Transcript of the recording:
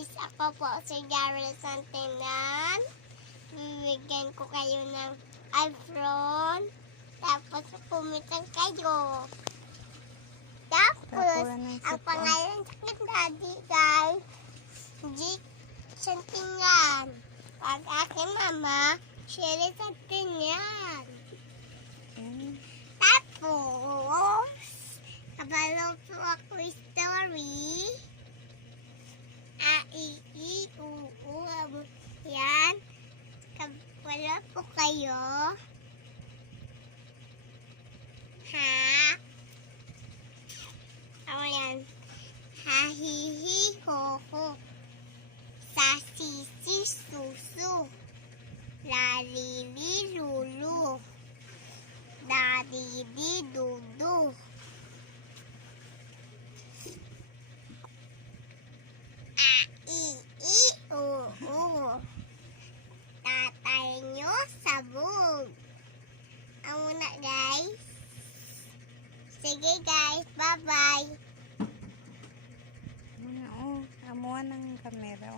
guys, ako po si Daryl Santinan. Bibigyan ko kayo ng iPhone. Tapos pumitang kayo. Tapos, ang pangalan sa akin, Daddy, guys, G. Santinan. Pag aking mama, Sherry Santinan. Tapos, kabalo po ako story. Yan. Kabalo po kayo. Ha? Yan. Ha-hi-hi-ho-ho. Sa-si-si-su-su. La-li-li-lu-lu. Da-di-di-du-du. A-i-i-u-u. Tatay nyo sabog. Ang muna, guys. Sige, guys. Bye-bye. Amuan ng kamera.